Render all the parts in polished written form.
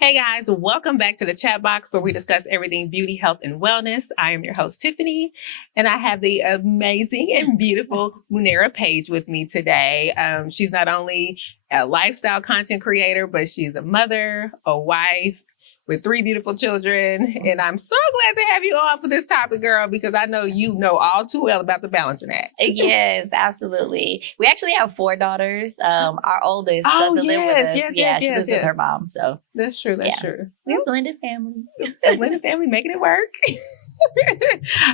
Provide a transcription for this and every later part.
Hey guys, welcome back to the Chatbox where we discuss everything beauty, health, and wellness. I am your host, Tiffany, and I have the amazing and beautiful Muneera Page with me today. She's not only a lifestyle content creator, but she's a mother, a wife, with 3 beautiful children. And I'm so glad to have you on for this topic, girl, because I know you know all too well about the balancing act. Yes, absolutely. We actually have 4 daughters. Our oldest doesn't live with us. She lives with her mom. So that's true. That's true. We're a blended family. A blended family making it work.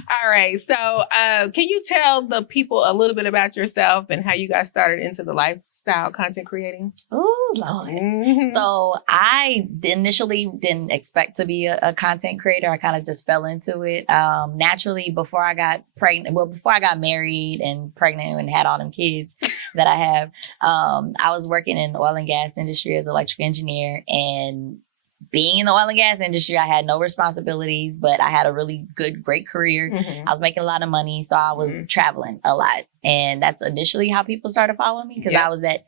All right. So can you tell the people a little bit about yourself and how you got started into the lifestyle content creating? Oh, Lord. Mm-hmm. So I initially didn't expect to be a content creator. I kind of just fell into it naturally before I got pregnant. Well, before I got married and pregnant and had all them kids that I have, I was working in the oil and gas industry as an electrical engineer. And being in the oil and gas industry, I had no responsibilities, but I had a really great career. Mm-hmm. I was making a lot of money, so I was traveling a lot. And that's initially how people started following me, because I was that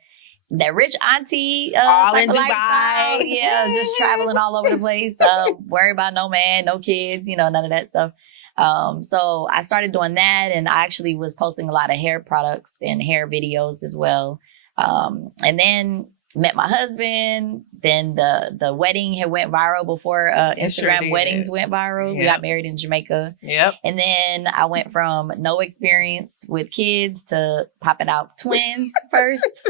rich auntie all type in of Dubai. Lifestyle. Yeah, just traveling all over the place. Worry about no man, no kids, none of that stuff. So I started doing that, and I actually was posting a lot of hair products and hair videos as well. And then met my husband. Then the wedding had went viral before Instagram weddings went viral. Yep. We got married in Jamaica. Yep. And then I went from no experience with kids to popping out twins first.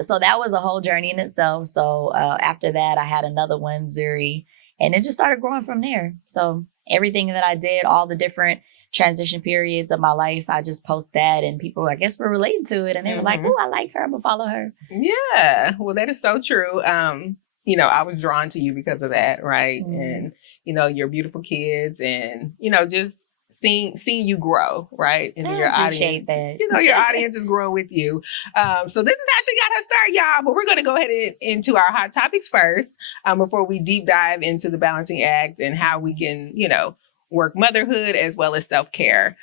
So that was a whole journey in itself. So after that, I had another one, Zuri, and it just started growing from there. So everything that I did, all the different transition periods of my life, I just post that, and people, I guess, were relating to it, and they were like, "Oh, I like her. I'm gonna follow her." Yeah, well, that is so true. I was drawn to you because of that, right? Mm-hmm. And your beautiful kids, and just seeing you grow, right? And your audience, that. Your audience is growing with you. So this has actually got her start, y'all. But we're going to go ahead and into our hot topics first, before we deep dive into the balancing act and how we can, work motherhood as well as self-care.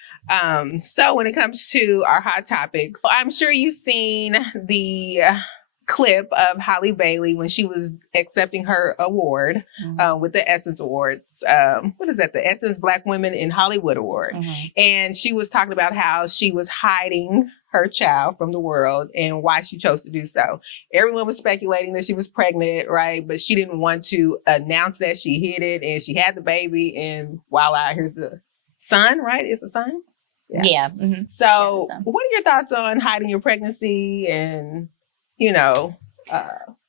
So when it comes to our hot topics, I'm sure you've seen the clip of Halle Bailey when she was accepting her award with the Essence Awards. What is that? The Essence Black Women in Hollywood Award. Mm-hmm. And she was talking about how she was hiding her child from the world and why she chose to do so. Everyone was speculating that she was pregnant, right? But she didn't want to announce that she hid it, and she had the baby, and voila, here's the son, right? It's a son? Yeah. Mm-hmm. So what are your thoughts on hiding your pregnancy and,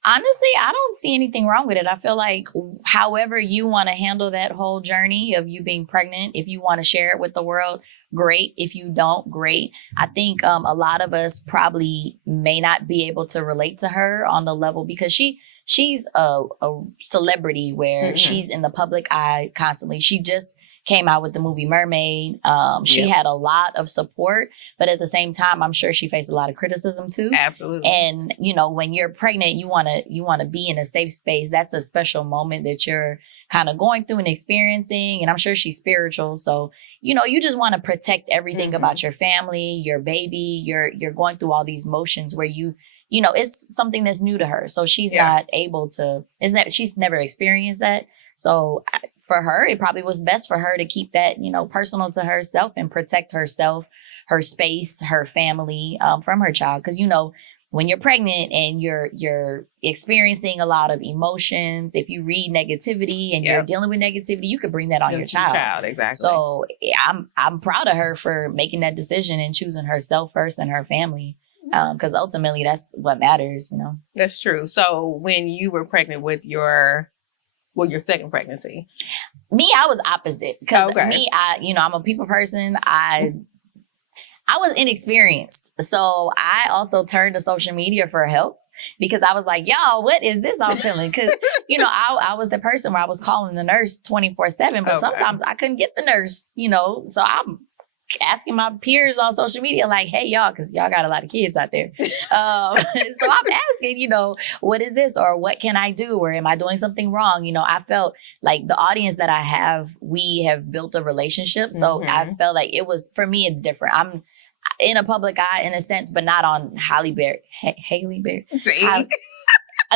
honestly, I don't see anything wrong with it. I feel like however you want to handle that whole journey of you being pregnant, if you want to share it with the world, great. If you don't, great. I think a lot of us probably may not be able to relate to her on the level, because she's a celebrity where she's in the public eye constantly. She just came out with the movie Mermaid. She had a lot of support, but at the same time, I'm sure she faced a lot of criticism too. Absolutely. And when you're pregnant, you want to be in a safe space. That's a special moment that you're kind of going through and experiencing. And I'm sure she's spiritual. So, you just want to protect everything about your family, your baby. You're going through all these motions where it's something that's new to her. So she's not able to, she's never experienced that. So for her, it probably was best for her to keep that, personal to herself and protect herself, her space, her family from her child. Because, when you're pregnant and you're experiencing a lot of emotions, if you read negativity and you're dealing with negativity, you could bring that on your child. Exactly. So I'm proud of her for making that decision and choosing herself first and her family. Because ultimately that's what matters, That's true. So when you were pregnant with your second pregnancy? Me, I was opposite. Because me, I'm a people person. I was inexperienced. So I also turned to social media for help, because I was like, y'all, what is this I'm feeling? Because, I was the person where I was calling the nurse 24/7, but sometimes I couldn't get the nurse, so I'm asking my peers on social media, like, hey, y'all, because y'all got a lot of kids out there. So I'm asking, what is this? Or what can I do? Or am I doing something wrong? I felt like the audience that I have, we have built a relationship. So I felt like for me, it's different. I'm in a public eye in a sense, but not on Halle Berry.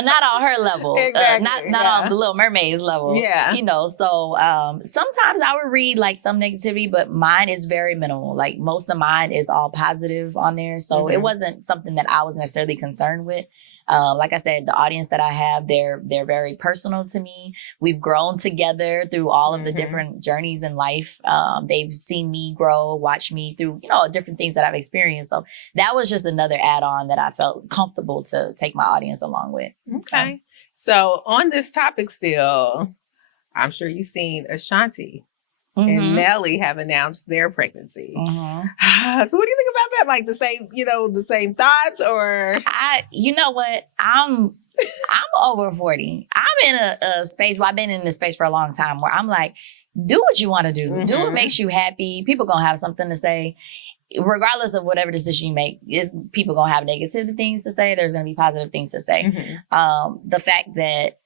not on her level, Exactly, not on the Little Mermaid's level. Yeah. You know, so sometimes I would read like some negativity, but mine is very minimal. Like most of mine is all positive on there. So it wasn't something that I was necessarily concerned with. Like I said, the audience that I have, they're very personal to me. We've grown together through all of the different journeys in life. They've seen me grow, watch me through, you know, different things that I've experienced. So that was just another add-on that I felt comfortable to take my audience along with. Okay. So on this topic still, I'm sure you've seen Ashanti and Nelly have announced their pregnancy. So what do you think about that? Like the same thoughts, or? You know what? I'm over 40. I'm in a space where I've been in this space for a long time where I'm like, do what you want to do. Do what makes you happy. People gonna have something to say. Regardless of whatever decision you make, is people gonna have negative things to say. There's gonna be positive things to say. The fact that,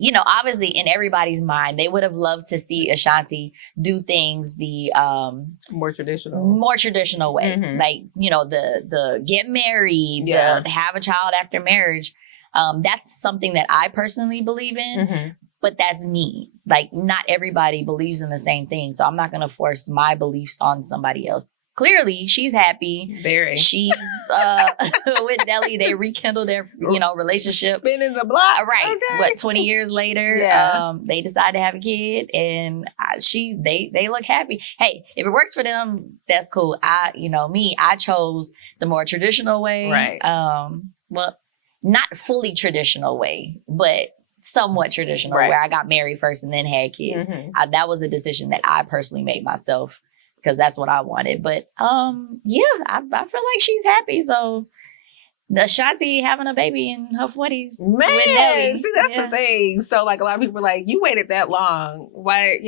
you know, obviously in everybody's mind, they would have loved to see Ashanti do things the more traditional way. Like, you know, the get married, the have a child after marriage. That's something that I personally believe in, but that's me. Like, not everybody believes in the same thing. So I'm not going to force my beliefs on somebody else. Clearly, she's happy. Very. She's with Nelly. They rekindled their, you know, relationship. Spinning the block. Right. Okay. What, 20 years later, they decided to have a kid, and they look happy. Hey, if it works for them, that's cool. I chose the more traditional way. Right. Well, not fully traditional way, but somewhat traditional, where I got married first and then had kids. That was a decision that I personally made myself, because that's what I wanted. But I feel like she's happy. So the Ashanti having a baby in her 40s. Man, with Nelly. see, that's the thing. So like a lot of people are like, you waited that long. Why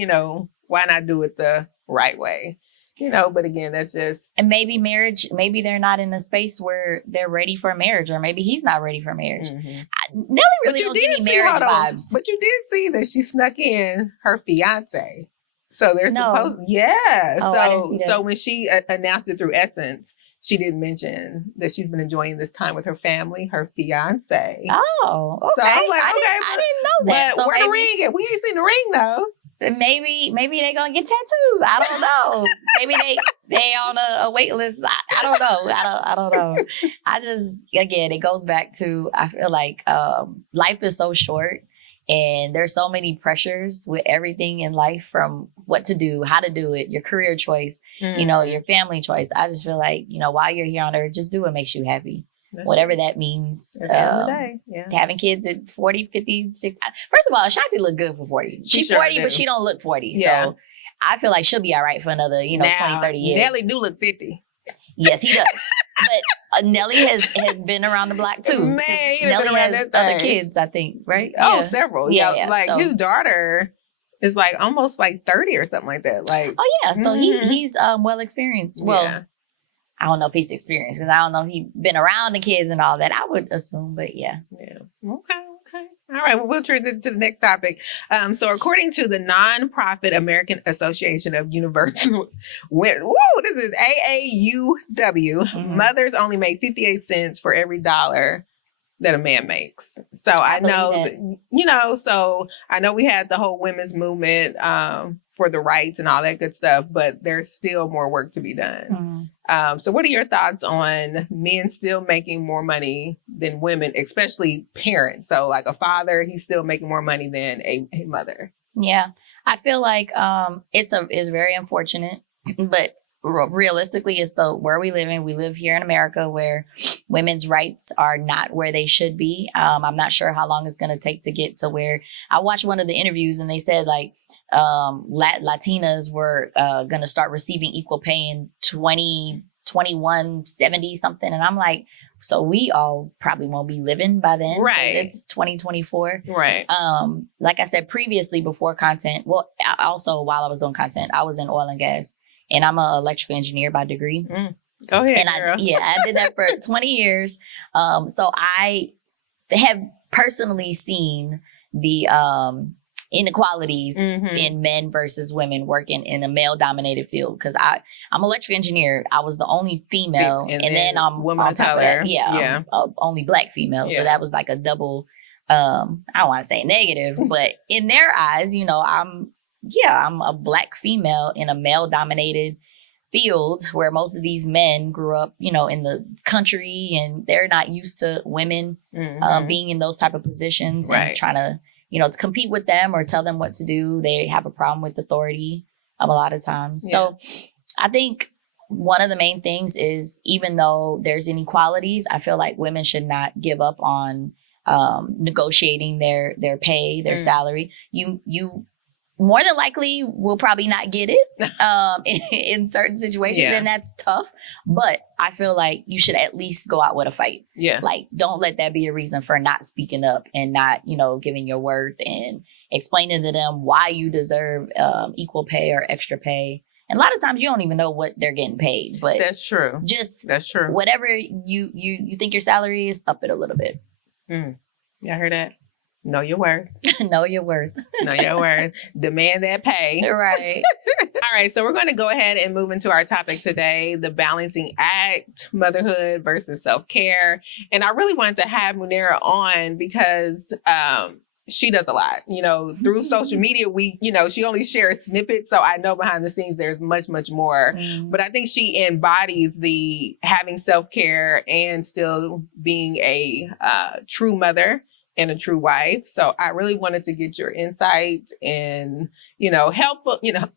not do it the right way? You know, but again, that's just... And maybe they're not in a space where they're ready for marriage, or maybe he's not ready for marriage. Nelly really don't give me marriage vibes. But you did see that she snuck in her fiance. So there's supposed... Yeah. Oh, I didn't see that. So when she announced it through Essence, she didn't mention that she's been enjoying this time with her family, her fiance. Oh, okay. So I'm like, I didn't know that. But So where the ring at? We ain't seen the ring though. Maybe they're gonna get tattoos. I don't know. Maybe they on a wait list. I don't know. I don't know. I just, again, it goes back to, I feel like life is so short, and there's so many pressures with everything in life, from what to do, how to do it, your career choice, you know, your family choice. I just feel like, you know, while you're here on earth, just do what makes you happy. That's whatever true. That means. At the end of the day, having kids at 40, 50, 60. First of all, Ashanti look good for 40. She's sure 40, but she don't look 40. Yeah. So I feel like she'll be all right for another, 20, 30 years. Nelly do look 50. Yes, he does. But Nelly has been around the block too. Man, Nelly has other kids, I think, right? Oh, several. Yeah. Like so, his daughter is like almost like 30 or something like that. Like, oh yeah. So he's well experienced. Well, I don't know if he's experienced, because I don't know if he's been around the kids and all that. I would assume, but yeah. Okay. All right. Well, we'll transition to the next topic. So according to the nonprofit American Association of Universal, this is AAUW, mothers only make 58 cents for every dollar that a man makes. So I know, so I know we had the whole women's movement for the rights and all that good stuff, but there's still more work to be done. So what are your thoughts on men still making more money than women, especially parents? So like a father, he's still making more money than a mother. Yeah, I feel like it's very unfortunate, but realistically, it's where we live in. We live here in America, where women's rights are not where they should be. I'm not sure how long it's going to take to get to where. I watched one of the interviews, and they said like Latinas were going to start receiving equal pay in 2021, 70 something, and I'm like, so we all probably won't be living by then, right? It's 2024, right? Like I said previously, before content. Well, also while I was doing content, I was in oil and gas. And I'm an electrical engineer by degree. Go ahead, and girl. I did that for 20 years. So I have personally seen the inequalities in men versus women working in a male-dominated field. Because I'm an electrical engineer. I was the only female, and then I'm woman of color. I'm only Black female. Yeah. So that was like a double I don't want to say negative, but in their eyes, you know, I'm a Black female in a male dominated field where most of these men grew up, you know, in the country, and they're not used to women being in those type of positions and trying to, you know, to compete with them or tell them what to do. They have a problem with authority a lot of times. Yeah. So I think one of the main things is, even though there's inequalities, I feel like women should not give up on negotiating their pay, their salary. You more than likely will probably not get it in certain situations, and that's tough. But I feel like you should at least go out with a fight. Yeah, like don't let that be a reason for not speaking up and not, you know, giving your worth and explaining to them why you deserve equal pay or extra pay. And a lot of times you don't even know what they're getting paid. But that's true. That's true. Whatever you think your salary is, up it a little bit. Y'all heard that? Know your worth. Know your worth. Know your worth. Demand that pay. Right. All right. So we're going to go ahead and move into our topic today, the balancing act, motherhood versus self-care. And I really wanted to have Muneera on because she does a lot, you know, through social media. She only shares snippets. So I know behind the scenes, there's much, much more. But I think she embodies the having self-care and still being a true mother and a true wife. So I really wanted to get your insights and, you know, helpful, you know,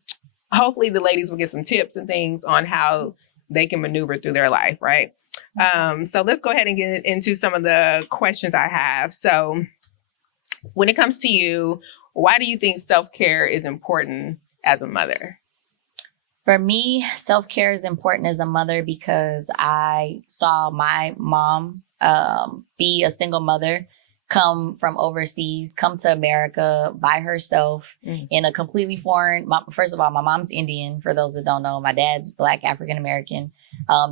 hopefully the ladies will get some tips and things on how they can maneuver through their life. Right. So let's go ahead and get into some of the questions I have. So when it comes to you, why do you think self-care is important as a mother? For me, self-care is important as a mother because I saw my mom be a single mother, come from overseas, come to America by herself in a completely foreign, first of all, my mom's Indian, for those that don't know. My dad's Black African-American.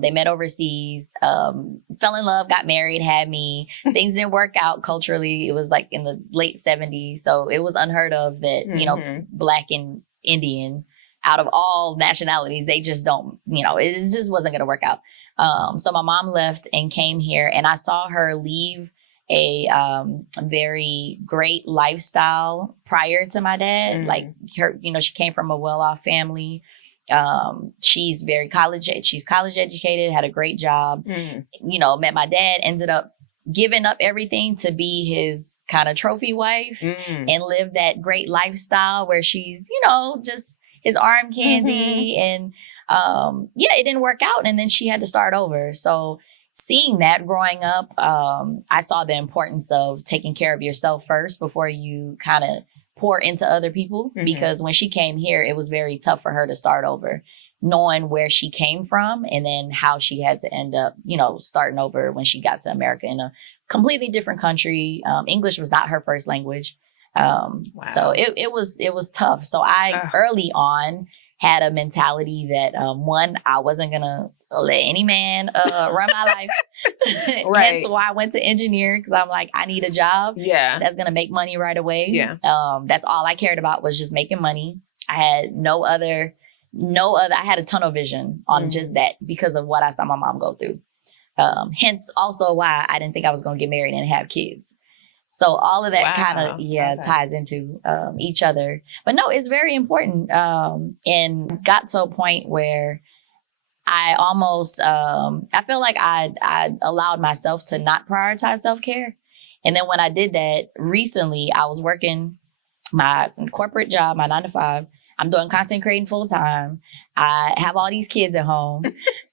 They met overseas, fell in love, got married, had me. Things didn't work out culturally. It was like in the late 70s. So it was unheard of that, you know, Black and Indian, out of all nationalities, they just don't, you know, it just wasn't going to work out. So my mom left and came here, and I saw her leave a very great lifestyle prior to my dad. Like her, you know, she came from a well-off family. She's college educated, had a great job, you know, met my dad, ended up giving up everything to be his kind of trophy wife and live that great lifestyle where she's, you know, just his arm candy. And it didn't work out. And then she had to start over. So seeing that growing up, I saw the importance of taking care of yourself first before you kind of pour into other people. Because when she came here, it was very tough for her to start over, knowing where she came from and then how she had to end up, you know, starting over when she got to America in a completely different country. English was not her first language. So it was tough. So I early on had a mentality that one, I wasn't gonna let any man run my life. Right. Hence why I went to engineer, because I'm like, I need a job that's gonna make money right away. Yeah. That's all I cared about, was just making money. I had no other. I had a tunnel vision on just that because of what I saw my mom go through. Hence also why I didn't think I was gonna get married and have kids. So all of that kind of, ties into each other. But no, it's very important. And got to a point where I almost, I feel like I allowed myself to not prioritize self-care. And then when I did that recently, I was working my corporate job, my 9-to-5. I'm doing content creating full time. I have all these kids at home.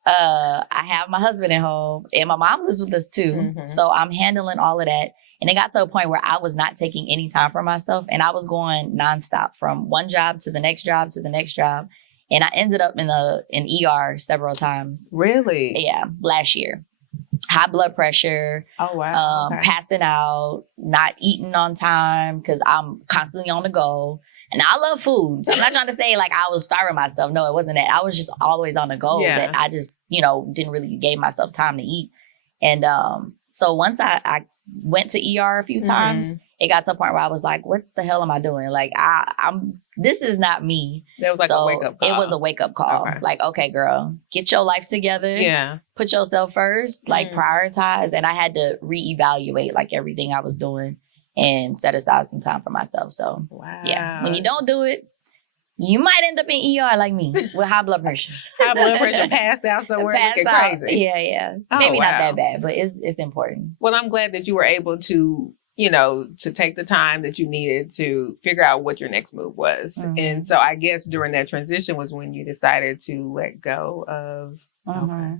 I have my husband at home, and my mom was with us too. So I'm handling all of that. And it got to a point where I was not taking any time for myself, and I was going nonstop from one job to the next job to the next job. And I ended up in ER several times. Really? Yeah, last year. High blood pressure. Oh, wow. Passing out, not eating on time because I'm constantly on the go. And I love food. So I'm not trying to say like I was starving myself. No, it wasn't that. I was just always on the go. Yeah. That I just, you know, didn't really give myself time to eat. And so once I went to ER a few times, it got to a point where I was like, what the hell am I doing? Like, this is not me. It was like a wake-up call. It was a wake-up call. Okay. Like, okay, girl, get your life together. Yeah. Put yourself first, like prioritize. And I had to reevaluate like everything I was doing and set aside some time for myself. So Wow. yeah, when you don't do it, you might end up in ER like me with high blood pressure. High blood pressure, pass out somewhere, looking crazy. Yeah. Oh, Maybe not wow. that bad, but it's important. Well, I'm glad that you were able to, to take the time that you needed to figure out what your next move was. Mhm. And so I guess during that transition was when you decided to let go of. Mm-hmm.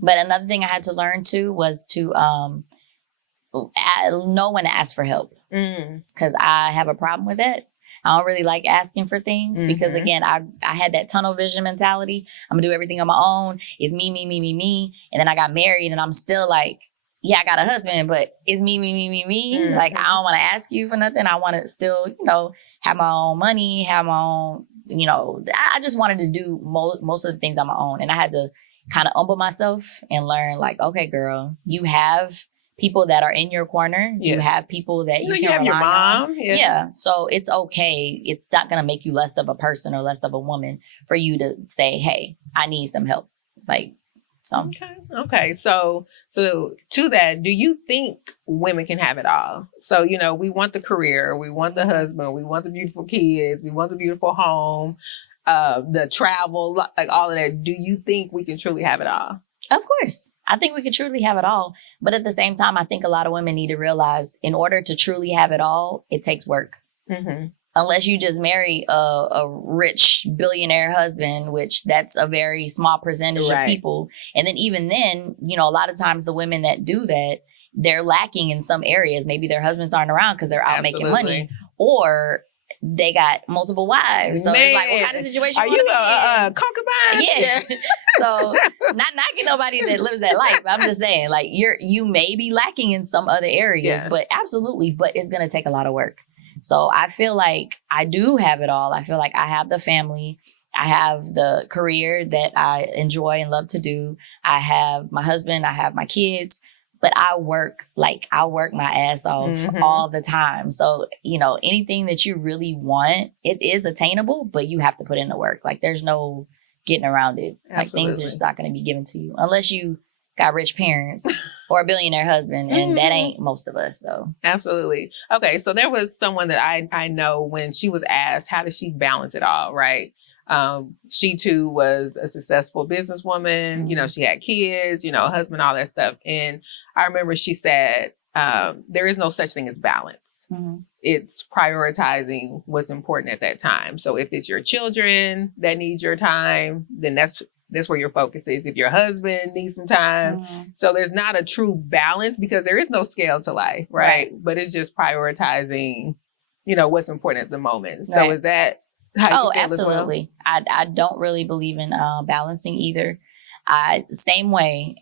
But another thing I had to learn too was to know when to ask for help, because I have a problem with that. I don't really like asking for things because, again, I had that tunnel vision mentality. I'm gonna do everything on my own. It's me. And then I got married and I'm still like, yeah, I got a husband, but it's me. Like, I don't want to ask you for nothing. I want to still, have my own money, have my own, I just wanted to do most of the things on my own. And I had to kind of humble myself and learn, like, okay, girl, you have people that are in your corner. You have people that you can have your rely mom. on. Yeah. So it's okay. It's not going to make you less of a person or less of a woman for you to say, hey, I need some help. Like, so. Okay. So to that, do you think women can have it all? So, we want the career, we want the husband, we want the beautiful kids, we want the beautiful home, the travel, like all of that. Do you think we can truly have it all? Of course. I think we could truly have it all. But at the same time, I think a lot of women need to realize in order to truly have it all, it takes work. Unless you just marry a rich billionaire husband, which that's a very small percentage of people. And then even then, a lot of times the women that do that, they're lacking in some areas. Maybe their husbands aren't around because they're out making money, or they got multiple wives. So it's like, what kind of situation are you a concubine? Yeah. So not knocking nobody that lives that life. I'm just saying, like, you may be lacking in some other areas, but absolutely, but it's going to take a lot of work. So I feel like I do have it all. I feel like I have the family. I have the career that I enjoy and love to do. I have my husband. I have my kids. But I work my ass off all the time. So, anything that you really want, it is attainable, but you have to put in the work. Like, there's no getting around it. Absolutely. Like, things are just not going to be given to you unless you got rich parents or a billionaire husband. And that ain't most of us, though. Absolutely. Okay. So there was someone that I know when she was asked, how does she balance it all? Right. She too was a successful businesswoman. She had kids, husband, all that stuff. And I remember she said, there is no such thing as balance. It's prioritizing what's important at that time. So if it's your children that need your time, then that's where your focus is. If your husband needs some time. So there's not a true balance because there is no scale to life, right? But it's just prioritizing, what's important at the moment. So is that how you feel absolutely. As well? I don't really believe in balancing either. Same way.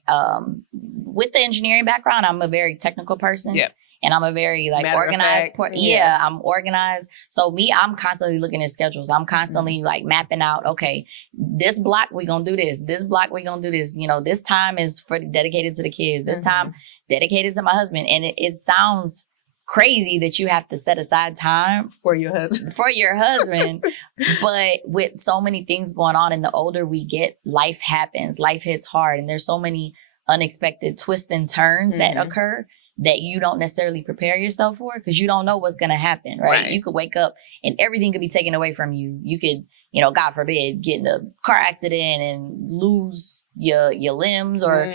With the engineering background, I'm a very technical person. Yep. And I'm a very organized. I'm organized. So I'm constantly looking at schedules. I'm constantly mapping out, okay, this block, we're going to do this. This block, we're going to do this. This time is dedicated to the kids. This time dedicated to my husband. And it sounds crazy that you have to set aside time for your husband. But with so many things going on, and the older we get, life happens. Life hits hard. And there's so many unexpected twists and turns that occur that you don't necessarily prepare yourself for because you don't know what's going to happen, right? You could wake up and everything could be taken away from you. You could, God forbid, get in a car accident and lose your limbs or,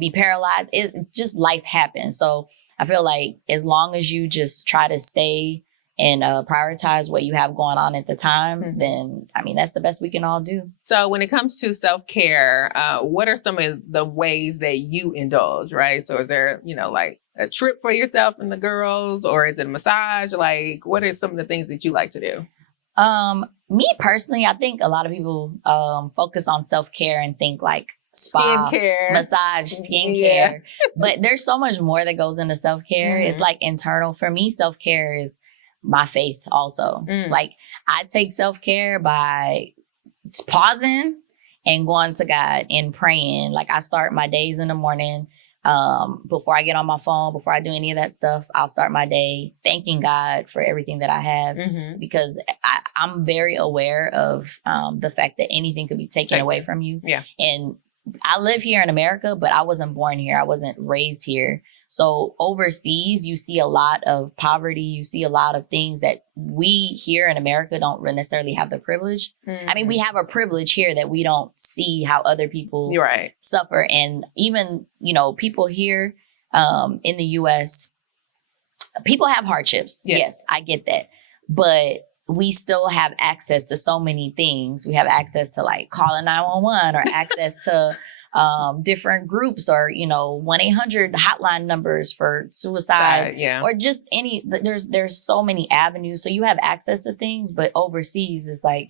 be paralyzed. Just life happens. So I feel like as long as you just try to stay and prioritize what you have going on at the time, then, that's the best we can all do. So when it comes to self-care, what are some of the ways that you indulge, right? So is there, a trip for yourself and the girls, or is it a massage? Like, what are some of the things that you like to do? Me personally, I think a lot of people focus on self-care and think like spa, skincare, massage, skincare. But there's so much more that goes into self-care. It's like internal. For me, self-care is my faith also. Like, I take self-care by pausing and going to God and praying. Like, I start my days in the morning. Before I get on my phone, before I do any of that stuff, I'll start my day thanking God for everything that I have because I'm very aware of the fact that anything could be taken away from you. Yeah. And I live here in America, but I wasn't born here. I wasn't raised here. So overseas, you see a lot of poverty. You see a lot of things that we here in America don't necessarily have the privilege. Mm-hmm. I mean, we have a privilege here that we don't see how other people You're right. suffer. And even, people here in the U.S., people have hardships. Yes, I get that. But we still have access to so many things. We have access to like calling 911 or access to different groups or, 1-800 hotline numbers for suicide or just there's so many avenues. So you have access to things, but overseas it's like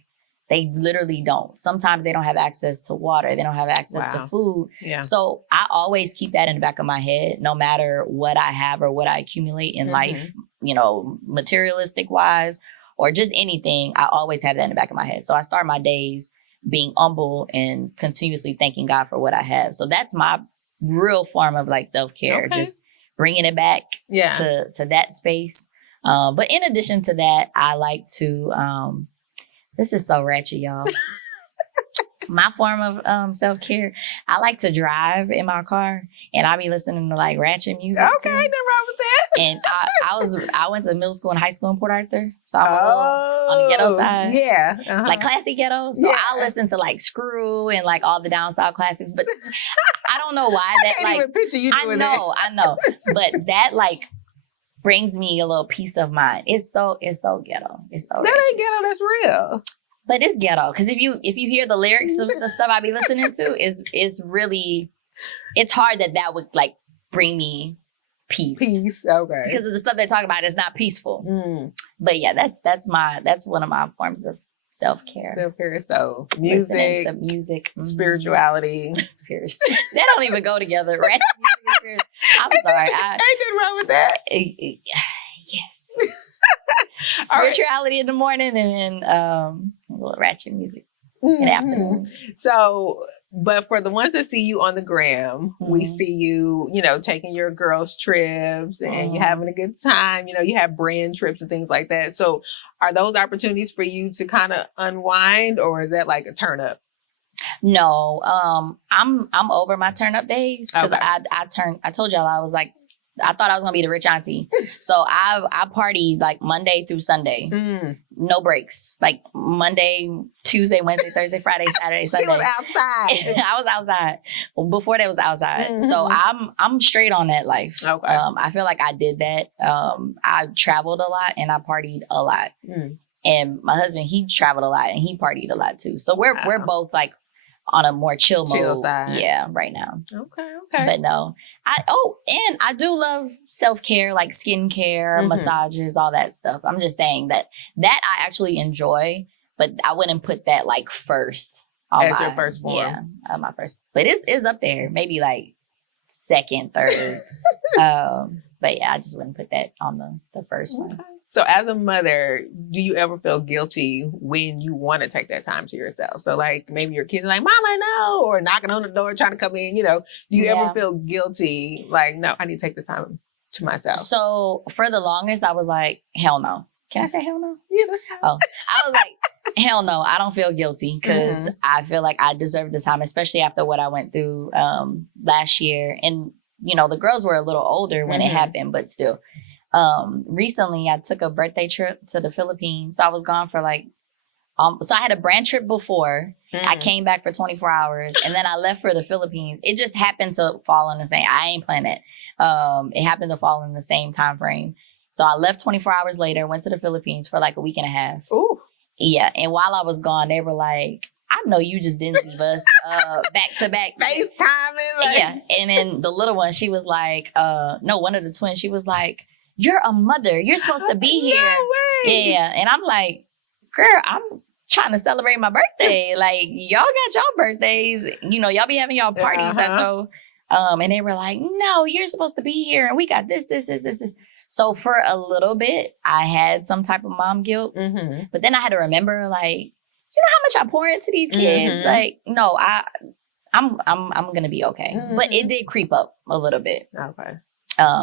they literally don't. Sometimes they don't have access to water. They don't have access to food. Yeah. So I always keep that in the back of my head, no matter what I have or what I accumulate in life, materialistic wise or just anything. I always have that in the back of my head. So I start my days being humble and continuously thanking God for what I have. So that's my real form of like self-care, just bringing it back to that space. But in addition to that, I like to, this is so ratchet, y'all. My form of self-care, I like to drive in my car and I be listening to like ratchet music. Okay, nothing wrong with that. And I went to middle school and high school in Port Arthur. So I'm a little on the ghetto side. Yeah. Like classic ghetto. So I listen to like Screw and like all the down south classics. But I don't know why that I can't even picture you doing that. I know. But that like brings me a little peace of mind. It's so ghetto. It's so that ain't ghetto, that's real. But it's ghetto because if you hear the lyrics of the stuff I be listening to, it's really, it's hard that would like bring me peace. Okay. Because of the stuff they're talking about is not peaceful. But yeah, that's one of my forms of self-care. Self-care. So listening to music, spirituality. They don't even go together. Ratchet music and spirituality. I'm sorry. Ain't nothing wrong with that. Yes. Spirituality in the morning and then a little ratchet music in the afternoon. So, but for the ones that see you on the gram, we see you, taking your girls' trips and you're having a good time. You have brand trips and things like that. So are those opportunities for you to kind of unwind or is that like a turn up? No, I'm over my turn up days because I told y'all I was like, I thought I was gonna be the rich auntie. So I partied like Monday through Sunday. No breaks. Like Monday, Tuesday, Wednesday, Thursday, Friday, Saturday, Sunday. She was outside. I was outside. Before that was outside. So I'm straight on that life. Okay. I feel like I did that. I traveled a lot and I partied a lot. And my husband, he traveled a lot and he partied a lot too. So we're both like on a more chill mode. Side. Yeah, right now. Okay. But no. And I do love self-care, like skincare, massages, all that stuff. I'm just saying that I actually enjoy, but I wouldn't put that like first. As your first form. Yeah, my first. But it's up there, maybe like second, third. But yeah, I just wouldn't put that on the first one. So as a mother, do you ever feel guilty when you want to take that time to yourself? So like maybe your kids are like, Mama, no, or knocking on the door trying to come in, do you ever feel guilty? Like, no, I need to take this time to myself. So for the longest, I was like, hell no. Can I say hell no? Yeah, that's hell. I was like, hell no, I don't feel guilty because I feel like I deserve the time, especially after what I went through last year. And, the girls were a little older when it happened, but still. Recently I took a birthday trip to the Philippines. So I was gone for like, so I had a brand trip before. I came back for 24 hours and then I left for the Philippines. It just happened to fall in the same, I ain't planned it. It happened to fall in the same time frame. So I left 24 hours later, went to the Philippines for like a week and a half. Ooh. Yeah. And while I was gone, they were like, I know you just didn't leave us back to back. FaceTiming. Like. Yeah. And then the little one, she was like, no, one of the twins, she was like, you're a mother. You're supposed to be here. No way. Yeah. And I'm like, girl, I'm trying to celebrate my birthday. Like, y'all got y'all birthdays. Y'all be having y'all parties. And they were like, no, you're supposed to be here. And we got this. So for a little bit, I had some type of mom guilt. But then I had to remember, like, how much I pour into these kids? Like, no, I'm going to be okay. But it did creep up a little bit. Okay.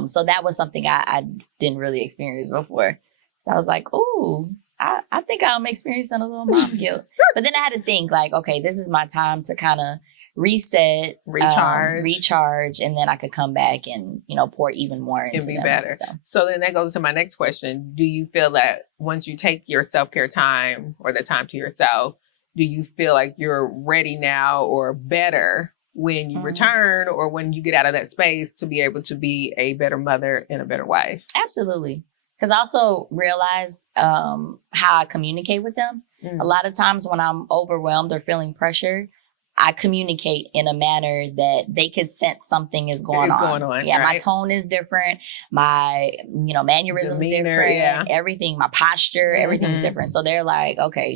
So that was something I didn't really experience before. So I was like, ooh, I think I'm experiencing a little mom guilt. But then I had to think like, okay, this is my time to kind of reset, recharge, and then I could come back and, pour even more into and be them. better. So then that goes to my next question. Do you feel that once you take your self-care time or the time to yourself, do you feel like you're ready now or better when you return or when you get out of that space to be able to be a better mother and a better wife? Absolutely. Because I also realize how I communicate with them. A lot of times when I'm overwhelmed or feeling pressure, I communicate in a manner that they could sense something is going on. Yeah, right? My tone is different. My, mannerisms Demeanor, different. Everything, my posture, everything's different. So they're like, okay,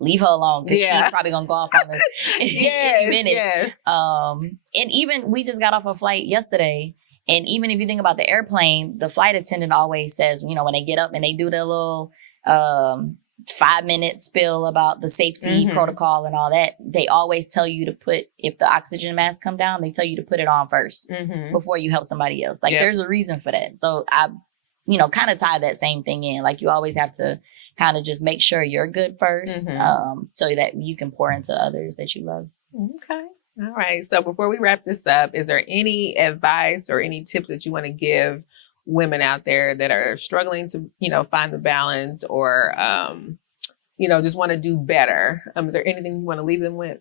leave her alone because she's probably gonna go off on this in a minute. Yes. And even we just got off a flight yesterday. And even if you think about the airplane, the flight attendant always says, when they get up and they do their little 5-minute spill about the safety protocol and all that, they always tell you to put, if the oxygen mask come down, they tell you to put it on first before you help somebody else. Like there's a reason for that. So I, kind of tie that same thing in. Like you always have to kind of just make sure you're good first so that you can pour into others that you love. Okay. All right. So before we wrap this up, is there any advice or any tips that you want to give women out there that are struggling to, find the balance or, just want to do better? Is there anything you want to leave them with?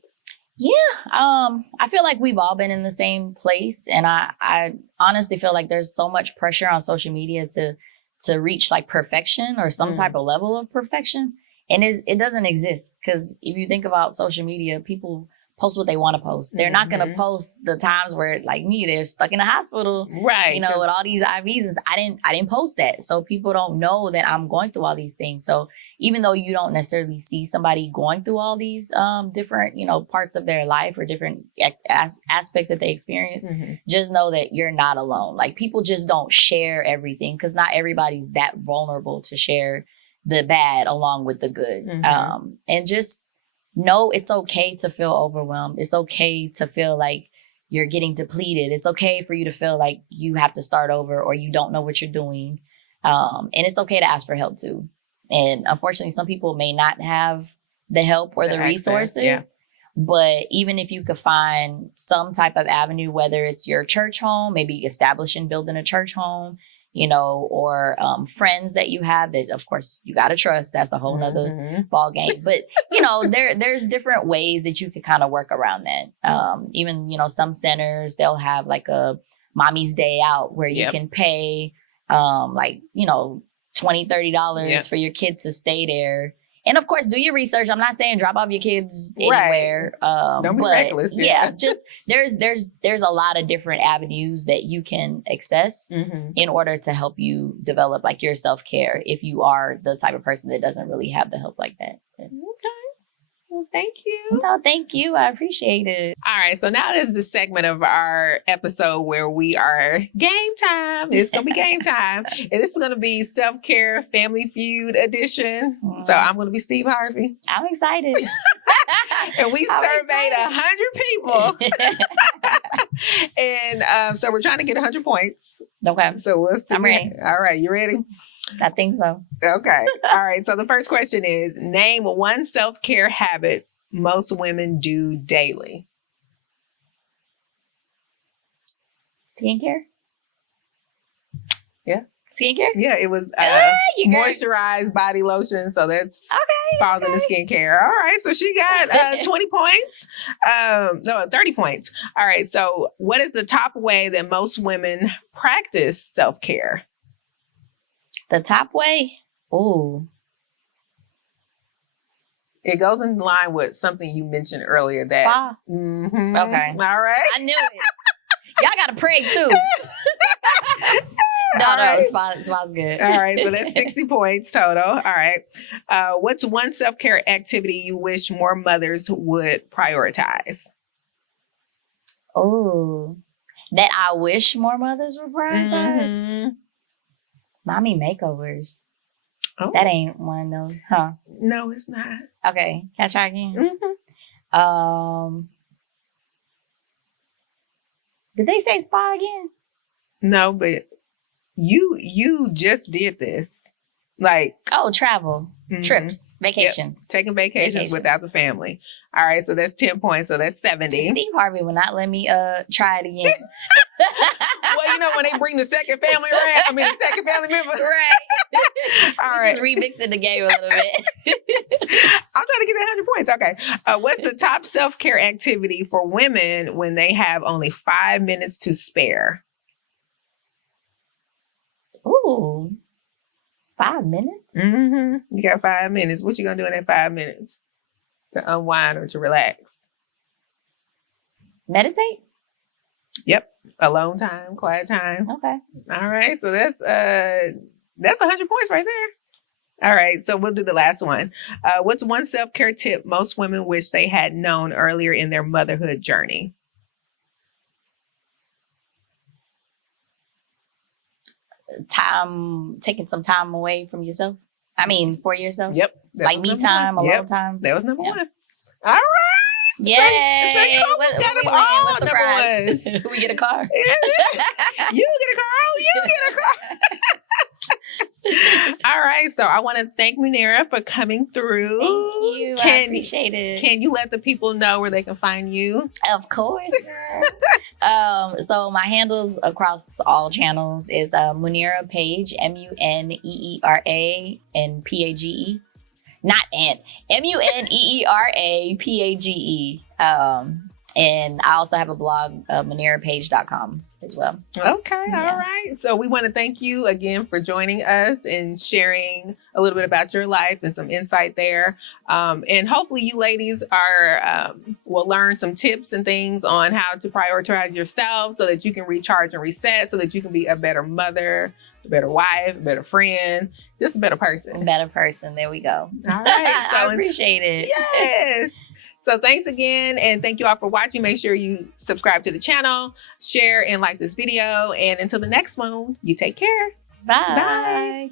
Yeah. I feel like we've all been in the same place. And I honestly feel like there's so much pressure on social media to reach like perfection or some type of level of perfection. And it doesn't exist. Because if you think about social media, people post what they want to post. They're not going to post the times where, like me, they're stuck in the hospital, right? With all these IVs. I didn't post that, so people don't know that I'm going through all these things. So even though you don't necessarily see somebody going through all these different, parts of their life or different aspects that they experience, just know that you're not alone. Like people just don't share everything because not everybody's that vulnerable to share the bad along with the good, and just know it's okay to feel overwhelmed. It's okay to feel like you're getting depleted. It's okay for you to feel like you have to start over or you don't know what you're doing. And it's okay to ask for help too. And unfortunately, some people may not have the help or the resources. But even if you could find some type of avenue, whether it's your church home, maybe establishing, building a church home, or friends that you have that, of course, you got to trust. That's a whole nother ball game. But, there's different ways that you could kind of work around that. Even, some centers, they'll have like a mommy's day out where you can pay $20, $30 for your kids to stay there. And of course, do your research. I'm not saying drop off your kids anywhere. Don't be reckless. Just there's a lot of different avenues that you can access in order to help you develop like your self-care if you are the type of person that doesn't really have the help like that. Okay. Well, thank you. No, thank you. I appreciate it. All right. So now this is the segment of our episode where we are game time. It's going to be game time. And this is going to be Self-Care Family Feud edition. So I'm going to be Steve Harvey. I'm excited. And we surveyed 100 people. And so we're trying to get 100 points. Okay. So we'll see. I'm ready. All right. You ready? I think so. Okay. All right. So the first question is, name one self-care habit most women do daily. Skincare? Yeah. Skincare? Yeah, it was moisturized body lotion. So that's falls into skincare. All right. So she got 20 points. No, 30 points. All right. So what is the top way that most women practice self-care? The top way? Ooh. It goes in line with something you mentioned earlier. That Spa. Okay. All right. I knew it. Y'all got to pray too. Spa's good. All right. So that's 60 points total. All right. What's one self-care activity you wish more mothers would prioritize? Oh, that I wish more mothers would prioritize? Mommy makeovers. Oh. That ain't one of those, huh? No, it's not. Okay, can I try again? Did they say spa again? No, but you just did this. Like, travel, trips, vacations. Yep. Taking vacations without the family. All right, so that's 10 points. So that's 70. Steve Harvey will not let me try it again. Well, when they bring the second family around, the second family member. Right. All right. Just remixing the game a little bit. I'm trying to get that 100 points. Okay. What's the top self-care activity for women when they have only 5 minutes to spare? Ooh. 5 minutes? Mm-hmm. You got 5 minutes. What you gonna do in that 5 minutes to unwind or to relax? Meditate? Yep. Alone time, quiet time. Okay. All right. So that's 100 points right there. All right. So we'll do the last one. What's one self-care tip most women wish they had known earlier in their motherhood journey? Taking some time away from yourself. For yourself. Yep. Like me time, alone time. That was number one. All right. Yay! So you almost got them all. What's the prize? We get a car. You get a car. Oh, you get a car. All right. So I want to thank Muneera for coming through. Thank you. I appreciate it. Can you let the people know where they can find you? Of course. So my handles across all channels is Muneera Page, Muneera and Page. Not Ant. Muneerapage. And I also have a blog, MuneeraPage.com as well. Okay, yeah. All right. So we want to thank you again for joining us and sharing a little bit about your life and some insight there. And hopefully you ladies will learn some tips and things on how to prioritize yourself so that you can recharge and reset, so that you can be a better mother, a better wife, a better friend, just a better person. A better person. There we go. All right. So I appreciate it. Yes. So thanks again, and thank you all for watching. Make sure you subscribe to the channel, share and like this video, and until the next one, you take care. Bye. Bye.